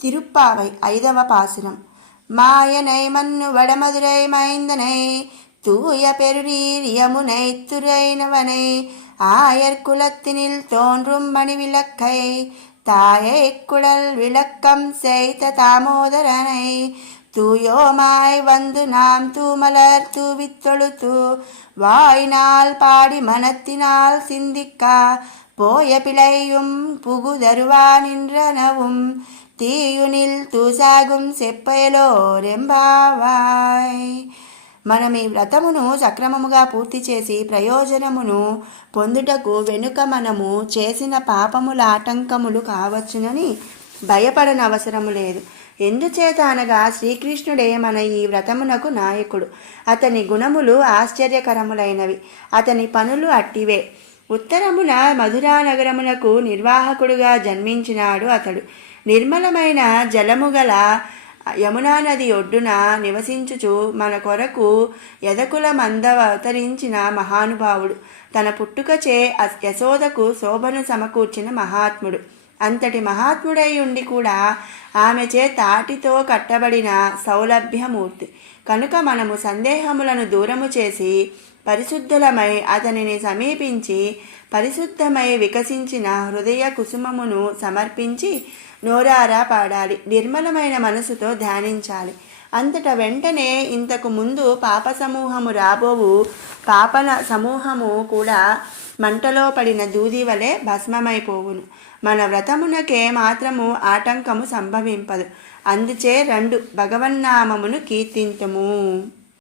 తిరుప్పావై 5వ పాసురం. மாயனை மண்ணு வடமதுரை மைந்தனை தூய பெருநீர் யமுனை துறைனவனை ஆயர் குலத்தினில் தோன்றும் மணி விளக்கை தாயை குடல் விளக்கம் செய்த தாமோதரனை தூயோமாய் வந்து நாம் தூமலர் தூவித்தொழுத்து வாயினால் பாடி மனத்தினால் சிந்திக்கா போய பிழையும் புகுதருவா நின்றனவும் తీయునిల్ తూసాగుం చెప్పయలోరెంబావాయ్. మనం ఈ వ్రతమును సక్రమముగా పూర్తి చేసి ప్రయోజనమును పొందుటకు వెనుక మనము చేసిన పాపముల ఆటంకములు కావచ్చునని భయపడనవసరము లేదు. ఎందుచేత అనగా శ్రీకృష్ణుడే మన ఈ వ్రతమునకు నాయకుడు. అతని గుణములు ఆశ్చర్యకరములైనవి, అతని పనులు అట్టివే. ఉత్తరమున మధురానగరమునకు నిర్వాహకుడుగా జన్మించినాడు అతడు. నిర్మలమైన జలము గల యమునా నది ఒడ్డున నివసించుచు మన కొరకు యదకుల మందవ అవతరించిన మహానుభావుడు. తన పుట్టుకచే యశోదకు శోభను సమకూర్చిన మహాత్ముడు. అంతటి మహాత్ముడై ఉండి కూడా ఆమెచే తాటితో కట్టబడిన సౌలభ్యమూర్తి కనుక మనము సందేహములను దూరము చేసి పరిశుద్ధులమై అతనిని సమీపించి పరిశుద్ధమై వికసించిన హృదయ కుసుమమును సమర్పించి నోరారా పాడాలి, నిర్మలమైన మనసుతో ధ్యానించాలి. అంతటా వెంటనే ఇంతకు ముందు పాప సమూహము రాబోవు పాపన సమూహము కూడా మంటలో పడిన దూది వలె భస్మమైపోవును. మన వ్రతమునకే మాత్రము ఆటంకము సంభవింపదు. అందుచే 2 భగవన్నామమును కీర్తింతుము.